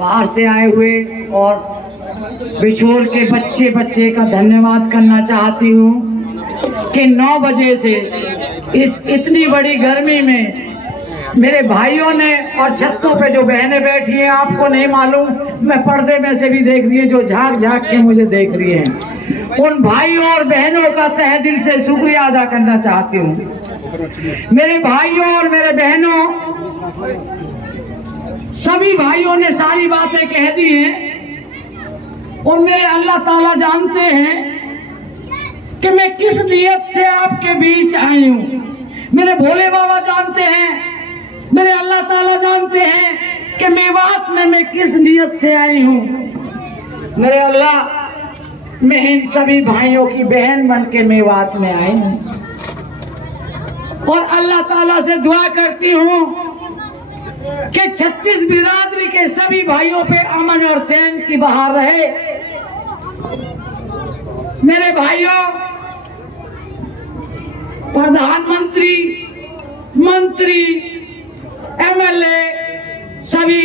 बाहर से आए हुए और बिछोर के बच्चे का धन्यवाद करना चाहती हूँ कि 9 बजे से इस इतनी बड़ी गर्मी में मेरे भाइयों ने और छतों पे जो बहनें बैठी हैं, आपको नहीं मालूम, मैं पर्दे में से भी देख रही है, जो झांक झांक के मुझे देख रही हैं, उन भाइयों और बहनों का तहे दिल से शुक्रिया अदा करना चाहती हूँ। मेरे भाइयों और मेरे बहनों, सभी भाइयों ने सारी बातें कह दी हैं और मेरे अल्लाह ताला जानते हैं कि मैं किस नियत से आपके बीच आई हूँ। मेरे भोले बाबा जानते हैं, मेरे अल्लाह ताला जानते हैं कि मेवात में मैं किस नियत से आई हूँ। मेरे अल्लाह, मैं इन सभी भाइयों की बहन बन के मेवात में आई हूँ और अल्लाह ताला से दुआ करती हूँ कि 36 बिरादरी के सभी भाइयों पे अमन और चैन की बहार रहे। मेरे भाइयों, प्रधानमंत्री, मंत्री, एमएलए सभी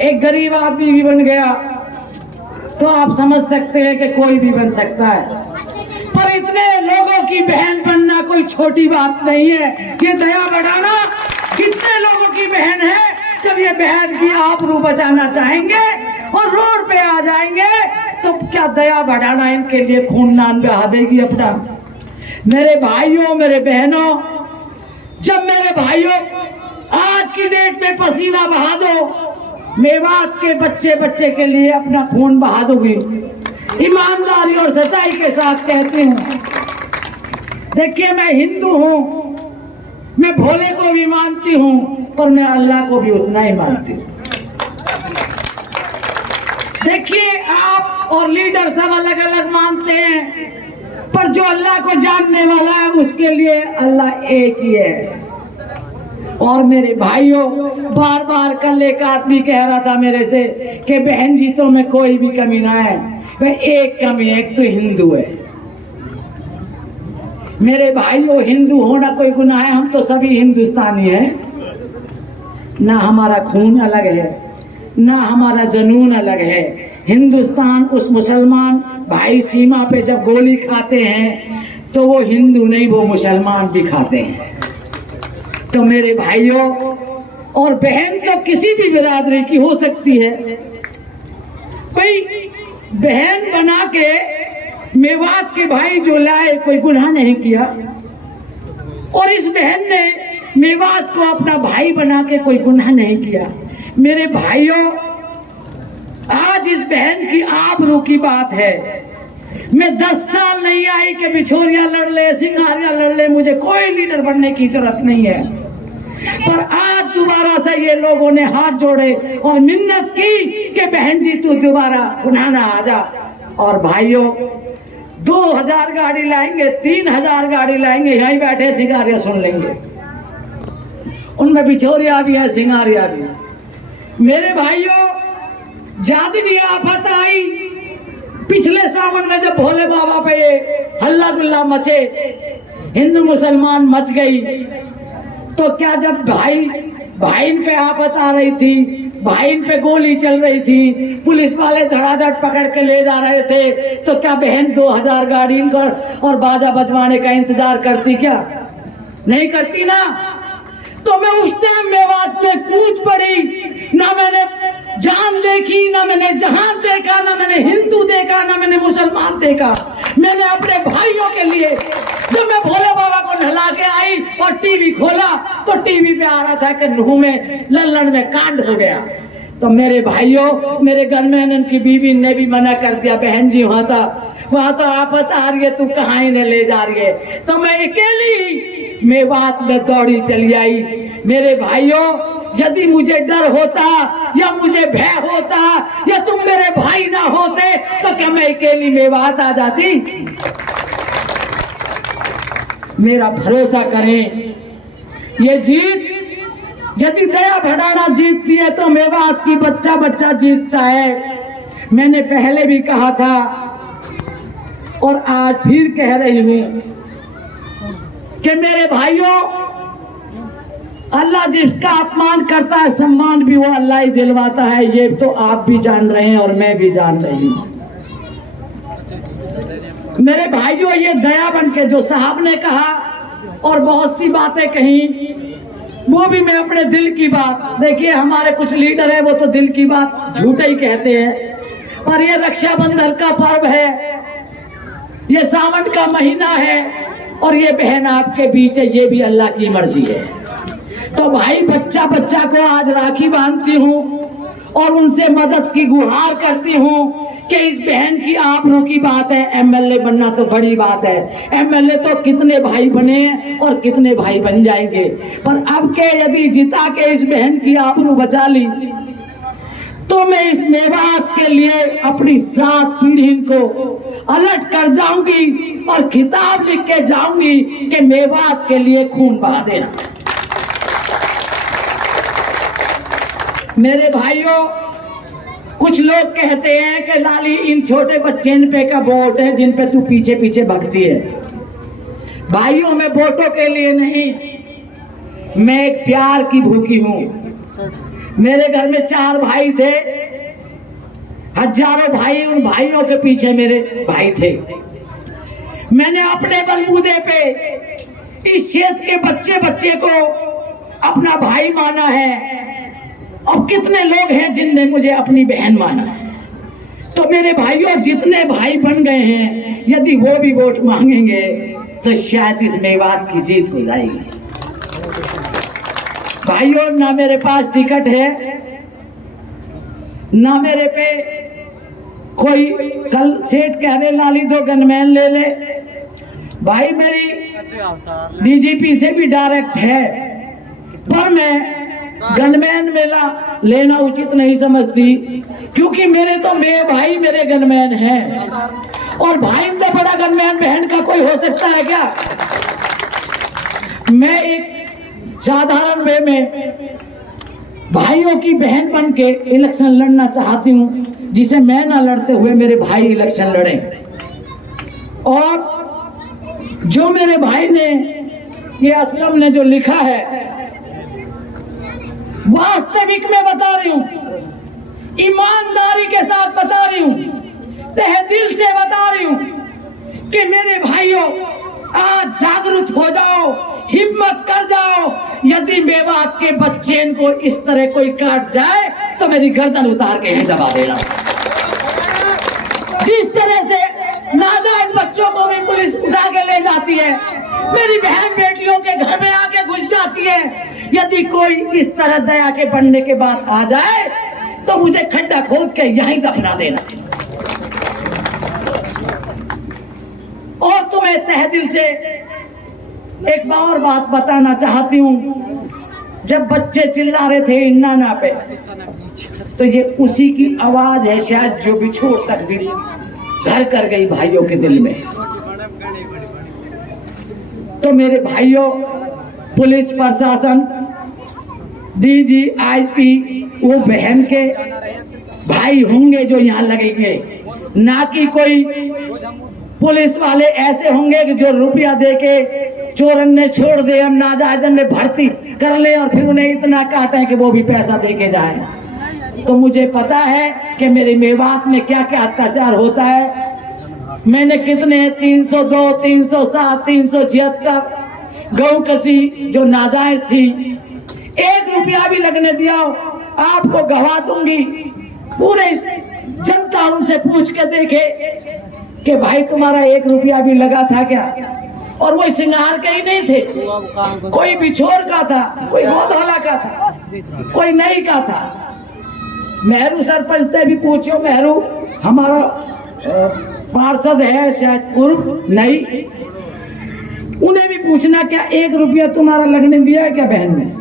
एक गरीब आदमी भी बन गया तो आप समझ सकते हैं कि कोई भी बन सकता है, पर इतने लोगों की बहन बनना कोई छोटी बात नहीं है। ये दया बढ़ाना, कितने लोगों की बहन है, जब ये बहन की आबरू बचाना चाहेंगे और रोड पे आ जाएंगे तो क्या दया बढ़ाना इनके लिए खूनदान बहा देगी अपना। मेरे भाइयों, मेरे बहनों, जब मेरे भाइयों आज की डेट में पसीना बहा दो, मेवात के बच्चे के लिए अपना खून बहा दोगे, ईमानदारी और सच्चाई के साथ कहती हूँ। देखिए, मैं हिंदू हूँ, मैं भोले को भी मानती हूँ, पर मैं अल्लाह को भी उतना ही मानती हूँ। देखिए, आप और लीडर सब अलग अलग मानते हैं, पर जो अल्लाह को जानने वाला है उसके लिए अल्लाह एक ही है। और मेरे भाइयों, बार बार कल एक आदमी कह रहा था मेरे से कि बहन जी तो में कोई भी कमी ना है, वह एक कमी है, एक तो हिंदू है। मेरे भाइयों, हिंदू होना कोई गुनाह है? हम तो सभी हिंदुस्तानी हैं। ना हमारा खून अलग है, ना हमारा जनून अलग है। हिंदुस्तान, उस मुसलमान भाई सीमा पे जब गोली खाते हैं तो वो हिंदू नहीं, वो मुसलमान भी खाते हैं। तो मेरे भाइयों और बहन तो किसी भी बिरादरी की हो सकती है। कोई बहन बना के मेवात के भाई जो लाए, कोई गुनाह नहीं किया, और इस बहन ने मेवात को अपना भाई बना के कोई गुनाह नहीं किया। मेरे भाइयों, आज इस बहन की आबरू की बात है। मैं 10 साल नहीं आई कि बिछोरिया लड़ ले, सिंगारिया लड़ ले, मुझे कोई लीडर बनने की जरूरत नहीं है, पर आज दोबारा से ये लोगों ने हाथ जोड़े और मिन्नत की कि बहन जी तू दोबारा उन्हाना आ जा। और भाइयों, 2000 गाड़ी लाएंगे, 3000 गाड़ी लाएंगे, यहीं बैठे सिंगारिया सुन लेंगे। उनमें बिछोरिया भी है, सिंगारिया भी है। मेरे भाइयों, जादवी आफत आई पिछले सावन में, जब भोले बाबा पे हल्ला गुल्ला मचे, हिंदू मुसलमान मच गई, तो क्या जब भाई पे आफत आ रही थी, भाई पे गोली चल रही थी, पुलिस वाले धड़ाधड़ पकड़ के ले जा रहे थे, तो क्या बहन 2000 गाड़ी और बाजा बजवाने का इंतजार करती? क्या नहीं करती ना। तो मैं उस टाइम मेवात में कूद पड़ी, ना मैंने जान देखी, ना मैंने जहान देखा, ना मैंने हिंदू देखा, ना मैंने मुसलमान देखा। मैंने अपने भाइयों के लिए, जब मैं भोले बाबा को नहला के आई और टीवी खोला तो टीवी पे आ रहा था कि नूह में, लल्लन में कांड हो गया। तो मेरे भाइयों, मेरे घर में उनकी बीवी ने भी मना कर दिया, बहन जी वहां तो आफत आ रही है, तू कहाँ इन्हें ले जा रही है। तो मैं अकेली मेवात में दौड़ी चली आई। मेरे भाइयों, यदि मुझे डर होता या मुझे भय होता या तुम मेरे भाई ना होते तो क्या मैं अकेली मेवात आ जाती? मेरा भरोसा करें, ये जीत यदि दया भड़ाना जीतती है तो मेवात की बच्चा जीतता है। मैंने पहले भी कहा था और आज फिर कह रही हूं कि मेरे भाइयों, अल्लाह जिसका अपमान करता है सम्मान भी वो अल्लाह ही दिलवाता है। ये तो आप भी जान रहे हैं और मैं भी जान रही हूँ। मेरे भाइयों, ये दया बन के जो साहब ने कहा और बहुत सी बातें कही, वो भी मैं अपने दिल की बात, देखिए हमारे कुछ लीडर हैं वो तो दिल की बात झूठे ही कहते हैं, पर ये रक्षाबंधन का पर्व है, ये सावन का महीना है और ये बहन आपके बीच है, ये भी अल्लाह की मर्जी है। तो भाई बच्चा बच्चा को आज राखी बांधती हूँ और उनसे मदद की गुहार करती हूँ कि इस बहन की आबरू की बात है। एमएलए बनना तो बड़ी बात है, एमएलए तो कितने भाई बने और कितने भाई बन जाएंगे, पर अब के यदि जिता के इस बहन की आबरू बचा ली तो मैं इस मेवात के लिए अपनी 7 पीढ़ी को अलर्ट कर जाऊंगी और खिताब लिख के जाऊंगी कि मेवात के लिए खून बहा देना। मेरे भाइयों, कुछ लोग कहते हैं कि लाली इन छोटे बच्चे पे का वोट है जिन पे तू पीछे पीछे भगती है। भाइयों, मैं वोटों के लिए नहीं, मैं एक प्यार की भूखी हूं। मेरे घर में 4 भाई थे, हजारों भाई, उन भाइयों के पीछे मेरे भाई थे। मैंने अपने बलबूते पे इस क्षेत्र के बच्चे बच्चे को अपना भाई माना है और कितने लोग हैं जिनने मुझे अपनी बहन माना है। तो मेरे भाइयों, जितने भाई बन गए हैं, यदि वो भी वोट मांगेंगे तो शायद इस मेवात की जीत हो जाएगी। भाइयों, ना मेरे पास टिकट है, ना मेरे पे कोई, कल सेठ कह रहे लाली 2 गनमैन ले ले। भाई मेरी डीजीपी से भी डायरेक्ट है, पर मैं गनमैन मेला लेना उचित नहीं समझती, क्योंकि मेरे तो भाई मेरे गनमैन हैं और भाई से बड़ा गनमैन बहन का कोई हो सकता है क्या? मैं एक साधारण वे में भाइयों की बहन बन के इलेक्शन लड़ना चाहती हूँ, जिसे मैं ना लड़ते हुए मेरे भाई इलेक्शन लड़े। और जो मेरे भाई ने, ये असलम ने जो लिखा है, वास्तविक में बता रही हूं, ईमानदारी के साथ बता रही हूं, तहे दिल से बता रही हूं कि मेरे भाइयों, आज जागरूक हो जाओ, हिम्मत कर जाओ। यदि मेवात के बच्चे को इस तरह कोई काट जाए तो मेरी गर्दन उतार के ही दबा देना। जिस तरह से नाजायज बच्चों को भी पुलिस उठा के ले जाती है, मेरी बहन बेटियों के घर में आके घुस जाती है, यदि कोई इस तरह दया के बनने के बाद आ जाए तो मुझे खड्डा खोद के यहीं दफना देना। और तुम्हें तहे दिल से एक और बात बताना चाहती हूँ। जब बच्चे चिल्ला रहे थे इन्ना ना पे, तो ये उसी की आवाज है शायद जो बिछोड़ तक भी घर कर गई भाइयों के दिल में। तो मेरे भाइयों, पुलिस प्रशासन, डीजी, आईपी, वो बहन के भाई होंगे जो यहाँ लगेंगे, ना कि कोई पुलिस वाले ऐसे होंगे कि जो रुपया देके चोरन ने छोड़ दे और नाजायजन ने भर्ती कर ले और फिर उन्हें इतना काटे कि वो भी पैसा देके जाए। तो मुझे पता है कि मेरे मेवात में क्या क्या अत्याचार होता है। मैंने कितने 302, 307, 376 गौ कसी जो नाजायज थी, 1 रुपया भी लगने दिया आपको गवा दूंगी। पूरे जनता उनसे पूछ के देखे कि भाई तुम्हारा 1 रुपया भी लगा था क्या? और वो सिंगार के ही नहीं थे, कोई बिछोर का था, कोई गोधौला का था, कोई नहीं का था। मेहरू सरपंच से भी पूछो, मेहरू हमारा पार्षद है शायद पूर्व, नहीं, उन्हें भी पूछना क्या 1 रुपया तुम्हारा लगने दिया है क्या बहन में?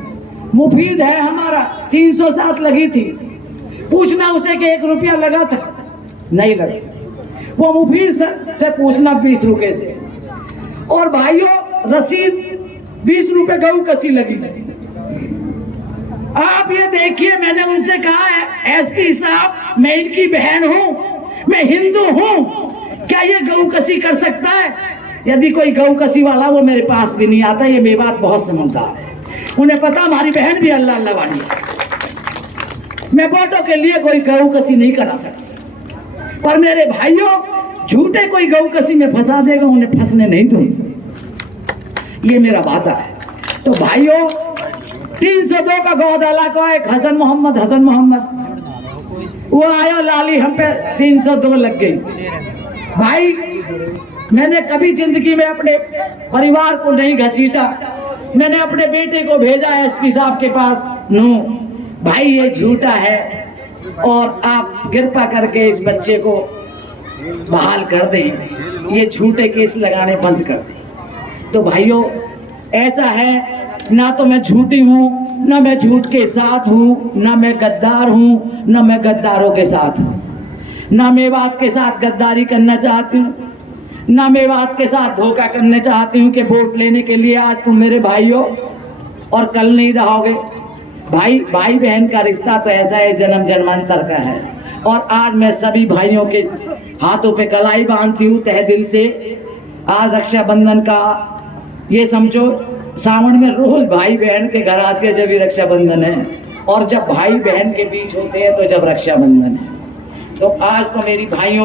मुफीद है हमारा 307 लगी थी, पूछना उसे कि 1 रुपया लगा था, नहीं लगा। वो मुफीद से पूछना 20 रुपए से। और भाइयों, रसीद 20 रुपए गऊ कसी लगी। आप ये देखिए, मैंने उनसे कहा है एसपी साहब, मैं इनकी बहन हूं, मैं हिंदू हूं, क्या ये गऊ कसी कर सकता है? यदि कोई गऊ कसी वाला वो मेरे पास भी नहीं आता। ये मेवात बहुत समझदार है। उन्हें पता हमारी बहन भी अल्लाह अल्लाह वाली है। मैं वोटों के लिए कोई गऊ कसी नहीं करा सकती, पर मेरे भाइयों झूठे कोई गऊ कसी में फंसा देगा, उन्हें फंसने नहीं दूंगी, ये मेरा वादा है। तो भाइयों 302 का गौदाला को एक हसन मोहम्मद वो आया लाली, हम पे 302 लग गई। भाई मैंने कभी जिंदगी में अपने परिवार को नहीं घसीटा, मैंने अपने बेटे को भेजा एसपी साहब के पास। नो भाई ये झूठा है और आप कृपा करके इस बच्चे को बहाल कर दें, ये झूठे केस लगाने बंद कर दें। तो भाइयों ऐसा है, ना तो मैं झूठी हूँ, ना मैं झूठ के साथ हूँ, ना मैं गद्दार हूँ, ना मैं गद्दारों के साथ हूँ, ना मेवात के साथ गद्दारी करना चाहती हूँ, ना मेवात के साथ धोखा करने चाहती हूँ कि वोट लेने के लिए आज तुम मेरे भाइयों और कल नहीं रहोगे। भाई बहन का रिश्ता तो ऐसा है, जन्म जन्मांतर का है। और आज मैं सभी भाइयों के हाथों पे कलाई बांधती हूँ तहे दिल से। आज रक्षाबंधन का ये समझो, सावन में रोज भाई बहन के घर आती है जब भी रक्षाबंधन है, और जब भाई बहन के बीच होते हैं तो जब रक्षाबंधन है। तो आज तो मेरी भाइयों